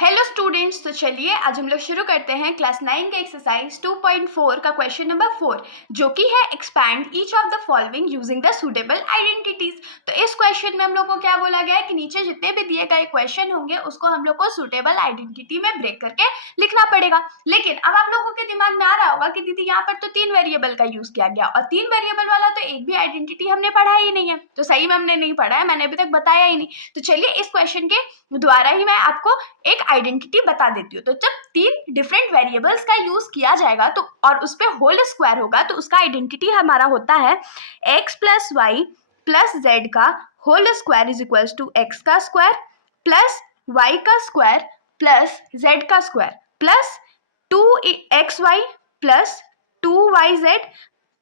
Hello students, तो चलिए आज हम लोग शुरू करते हैं क्लास 9 के एक्सरसाइज 2.4 का क्वेश्चन नंबर 4, जो कि है expand each of the following using the suitable identities. तो इस क्वेश्चन में हम लोग को क्या बोला गया है कि नीचे जितने भी दिए गए क्वेश्चन होंगे उसको हम लोग को सुटेबल आइडेंटिटी में ब्रेक करके लिखना पड़ेगा। लेकिन अब आप लोगों के दिमाग में आ रहा होगा कि दीदी यहाँ पर तो 3 वेरिएबल का यूज किया गया और 3 वेरिएबल वाला तो एक भी आइडेंटिटी हमने पढ़ा ही नहीं है। तो सही में हमने नहीं पढ़ा है, मैंने अभी तक बताया ही नहीं। तो चलिए इस क्वेश्चन के द्वारा ही मैं आपको एक आइडेंटिटी बता देती हूँ। तो जब 3 डिफरेंट वेरिएबल्स का यूज किया जाएगा तो और उस पर होल स्क्वायर होगा तो उसका आइडेंटिटी हमारा होता है x plus y plus z का whole square is equals to x का स्क्वायर प्लस वाई का स्क्वायर प्लस जेड का square plus 2xy plus 2yz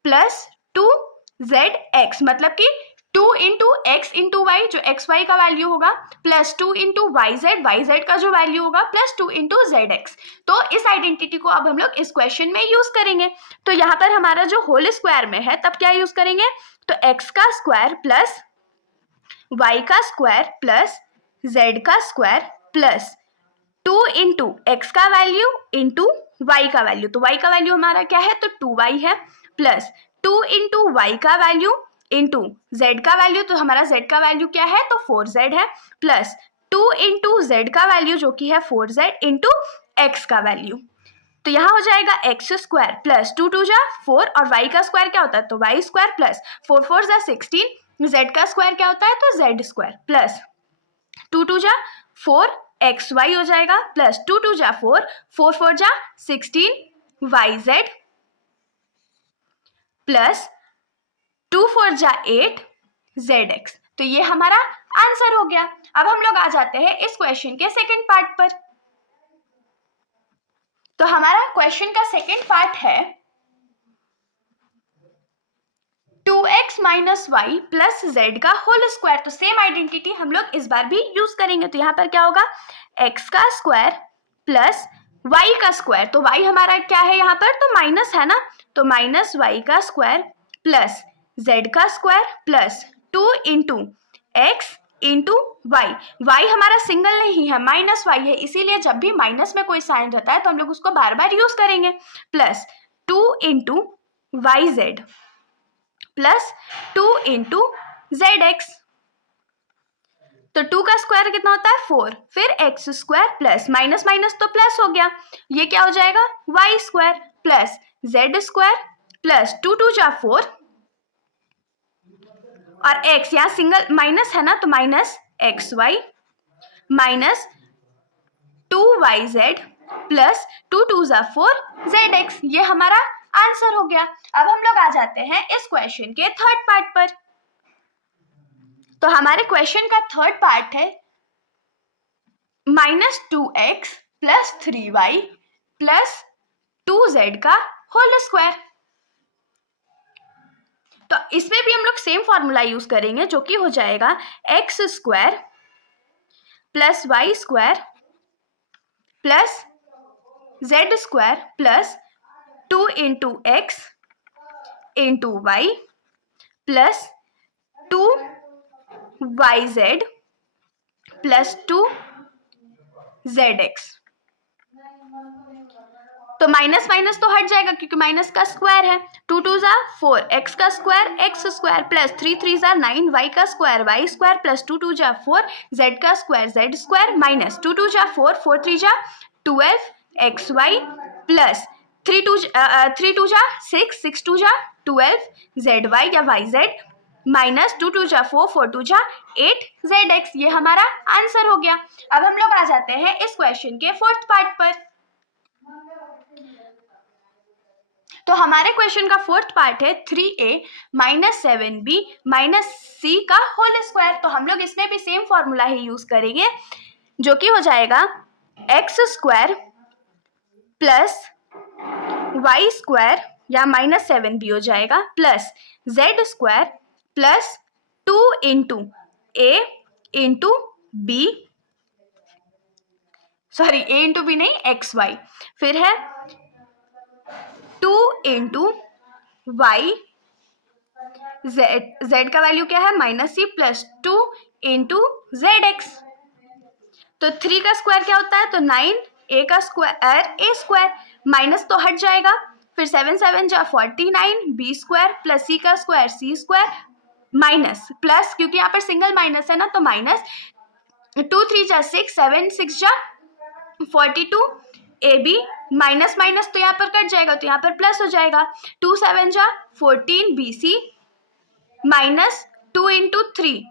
plus 2zx, मतलब कि 2 इंटू एक्स इंटू वाई जो एक्स वाई का वैल्यू होगा plus 2 into y z का जो वैल्यू होगा प्लस 2 इंटू जेड एक्स। तो इस आइडेंटिटी को अब हम लोग इस क्वेश्चन में यूज करेंगे। तो यहाँ पर हमारा जो होल स्क्वायर में है तब क्या यूज करेंगे, तो एक्स का स्क्वायर प्लस वाई का स्क्वायर प्लस जेड का स्क्वायर प्लस 2 इंटू एक्स का वैल्यू इंटू वाई का वैल्यू। तो वाई का वैल्यू हमारा क्या है, तो 2y है प्लस 2 इंटू वाई का वैल्यू इंटू जेड का वैल्यू। तो हमारा जेड का वैल्यू क्या है, तो 4z है प्लस 2 इंटू जेड का वैल्यू जो कि है 4z इंटू एक्स का वैल्यू। तो यहाँ हो जाएगा एक्स स्क्वायर प्लस 2 2 जा 4 और वाई का स्क्वायर क्या होता है, तो वाई स्क्वायर प्लस 4 4 जा 16, जेड का स्क्वायर क्या होता है, तो जेड स्क्वायर प्लस 2 2 जा 4 एक्स वाई हो जाएगा प्लस 2 2 जा 4 4 4 जा 16 वाई जेड प्लस 2 4 जा 8 जेड एक्स। तो ये हमारा आंसर हो गया। अब हम लोग आ जाते हैं इस क्वेश्चन के सेकंड पार्ट पर। तो हमारा क्वेश्चन का सेकंड पार्ट है 2x minus y plus z का होल स्क्वायर। तो सेम आइडेंटिटी हम लोग इस बार भी यूज करेंगे। तो यहाँ पर क्या होगा, x का स्क्वायर प्लस y का स्क्वायर। तो y हमारा क्या है यहाँ पर, तो माइनस है ना, तो माइनस वाई का स्क्वायर प्लस z का square plus 2 into x into y. Y हमारा सिंगल नहीं है, माइनस वाई है, इसीलिए जब भी माइनस में कोई साइन रहता है तो हम लोग उसको बार बार यूज करेंगे। Plus 2 into y z plus 2 into z x. तो 2 का स्क्वायर कितना होता है, 4, फिर x square plus minus minus तो प्लस हो गया, ये क्या हो जाएगा y square plus z square plus 2 2 जा 4 और x यहाँ सिंगल माइनस है ना, तो minus x y minus 2yz plus 2 2 जा 4 zx। ये हमारा आंसर हो गया। अब हम लोग आ जाते हैं इस क्वेश्चन के थर्ड पार्ट पर। तो हमारे क्वेश्चन का थर्ड पार्ट है minus 2x plus 3y plus 2z का होल स्क्वायर। तो इसमें भी हम लोग सेम फॉर्मूला यूज करेंगे जो कि हो जाएगा x square plus y square plus z square plus 2 into x into y plus 2 y z plus 2 z x. तो माइनस माइनस तो हट जाएगा क्योंकि माइनस का स्क्वायर है। 2 2 जा 4 एक्स का स्क्वायर एक्स स्क्वायर प्लस 3 3 जा 9 वाई का स्क्वायर वाई स्क्वायर प्लस 2 2 जा 4 जेड का स्क्वायर जेड स्क्वायर माइनस 2 2 जा 4 4 3 जा 12 एक्स वाई प्लस 3 2 जा 6 6 2 जा 12 जेड वाई या वाई जेड माइनस 2 2 जा 4 4 2 जा 8 जेड एक्स। ये हमारा आंसर हो गया। अब हम लोग आ जाते हैं इस क्वेश्चन के फोर्थ पार्ट पर। तो हमारे क्वेश्चन का फोर्थ पार्ट है 3a minus 7b minus c का होल स्क्वायर। तो हम लोग इसमें भी सेम फॉर्मूला ही यूज करेंगे जो कि हो जाएगा x square plus y square या माइनस 7b हो जाएगा plus z square plus 2 into a into b, sorry a into b नहीं एक्स वाई, फिर है 2 इंटू वाई जेड का वैल्यू क्या है minus c plus 2 into z x तो 3 का स्क्वायर क्या होता है, तो 9, a का स्क्वायर a स्क्वायर, माइनस तो हट जाएगा, फिर 7 7 जा 49, b स्क्वायर प्लस c का square c square, minus plus, क्योंकि यहाँ पर सिंगल माइनस है ना, तो माइनस 2 3 जा 6, 7 6 जा 42, ए बी, माइनस माइनस तो यहाँ पर कट जाएगा, तो यहाँ पर प्लस हो जाएगा, 2 7 जा 14 बी सी, माइनस 2 इंटू 3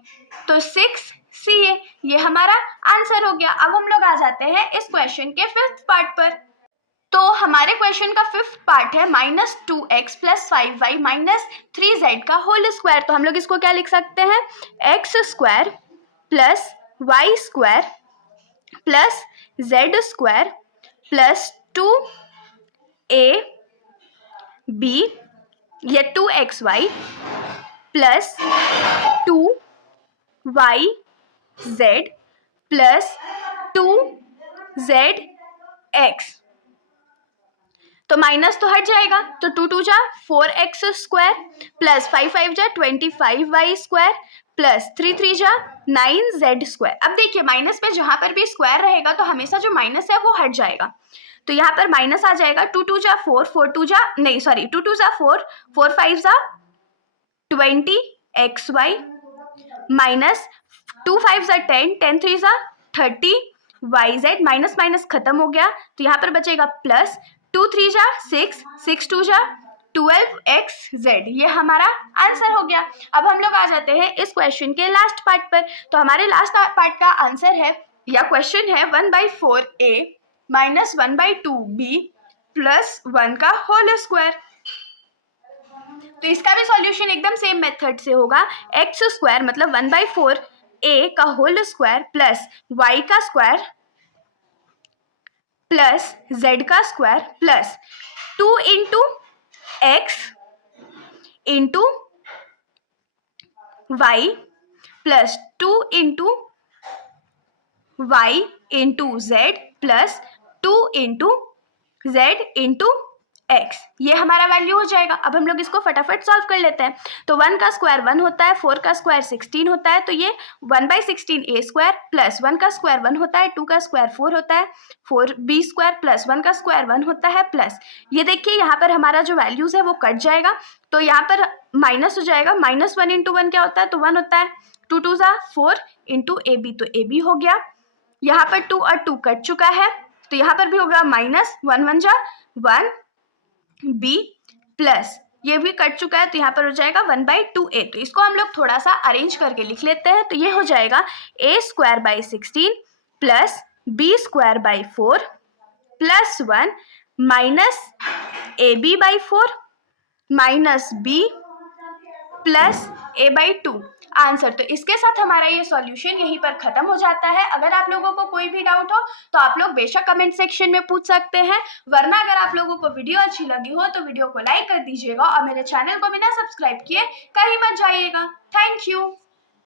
तो 6 सी ए। ये हमारा आंसर हो गया। अब हम लोग आ जाते हैं इस क्वेश्चन के 5th पार्ट पर। तो हमारे क्वेश्चन का 5th पार्ट है -2x plus 5y minus 3z का होल स्क्वायर। तो हम लोग इसको क्या लिख सकते हैं, x square plus y square plus z square plus 2a b या 2xy plus 2yz plus 2zx। तो माइनस तो हट जाएगा, तो 2 2 जा 4x स्क्वायर प्लस 5 5 जा 25y स्क्वायर प्लस 3 3 जा 9z स्क्वायर। अब देखिए माइनस पे जहां पर भी स्क्वायर रहेगा तो हमेशा जो माइनस है वो हट जाएगा, तो यहाँ पर माइनस आ जाएगा, 2 2 जा 4 4 2 जा नहीं सॉरी 2 2 जा 4 4 5 जा 20xy माइनस 2 5 जा 10 10 3 जा 30yz, माइनस माइनस खत्म हो गया, तो यहाँ पर बचेगा प्लस 2 3 जा 6 6 2 जा 12xz। ये हमारा आंसर हो गया। अब हम लोग आ जाते हैं इस क्वेश्चन के लास्ट पार्ट पर। तो हमारे लास्ट पार्ट का आंसर है या क्वेश्चन है 1/4a माइनस 1/2b प्लस 1 का होल स्क्वायर। तो इसका भी सॉल्यूशन एकदम सेम मेथड से होगा, एक्स स्क्वायर मतलब 1/4a का होल स्क्वायर प्लस y का स्क्वायर प्लस z का square plus 2 into x into y plus 2 into y into z plus 2 into z into x. ये हमारा वैल्यू हो जाएगा। अब हम लोग इसको फटाफट सॉल्व कर लेते हैं। तो 1 का स्क्वायर 1 होता है, 4 का स्क्वायर 16 होता है, तो ये 1/16 a स्क्वायर प्लस 1 का स्क्वायर 1 होता है, 2 का स्क्वायर 4 होता है, 4b स्क्वायर प्लस 1 का स्क्वायर 1 होता है प्लस, ये देखिए यहाँ पर हमारा जो वैल्यूज है वो कट जाएगा, तो यहाँ पर माइनस हो जाएगा, -1 इंटू 1 क्या होता है, तो 1 होता है, 2 2 जा 4 इंटू ए बी, तो ए बी हो गया, यहाँ पर 2 और 2 कट चुका है, तो यहाँ पर भी होगा माइनस 1 1 जा 1 b प्लस ये भी कट चुका है, तो यहाँ पर हो जाएगा 1/2a। तो इसको हम लोग थोड़ा सा अरेंज करके लिख लेते हैं। तो ये हो जाएगा a square by 16 plus b square by 4 plus 1 minus ab/4 minus b plus a/2 answer. तो इसके साथ हमारा ये सॉल्यूशन यहीं पर खत्म हो जाता है। अगर आप लोगों को कोई भी डाउट हो तो आप लोग बेशक कमेंट सेक्शन में पूछ सकते हैं, वरना अगर आप लोगों को वीडियो अच्छी लगी हो तो वीडियो को लाइक कर दीजिएगा और मेरे चैनल को बिना सब्सक्राइब किए कहीं मत जाइएगा। Thank you.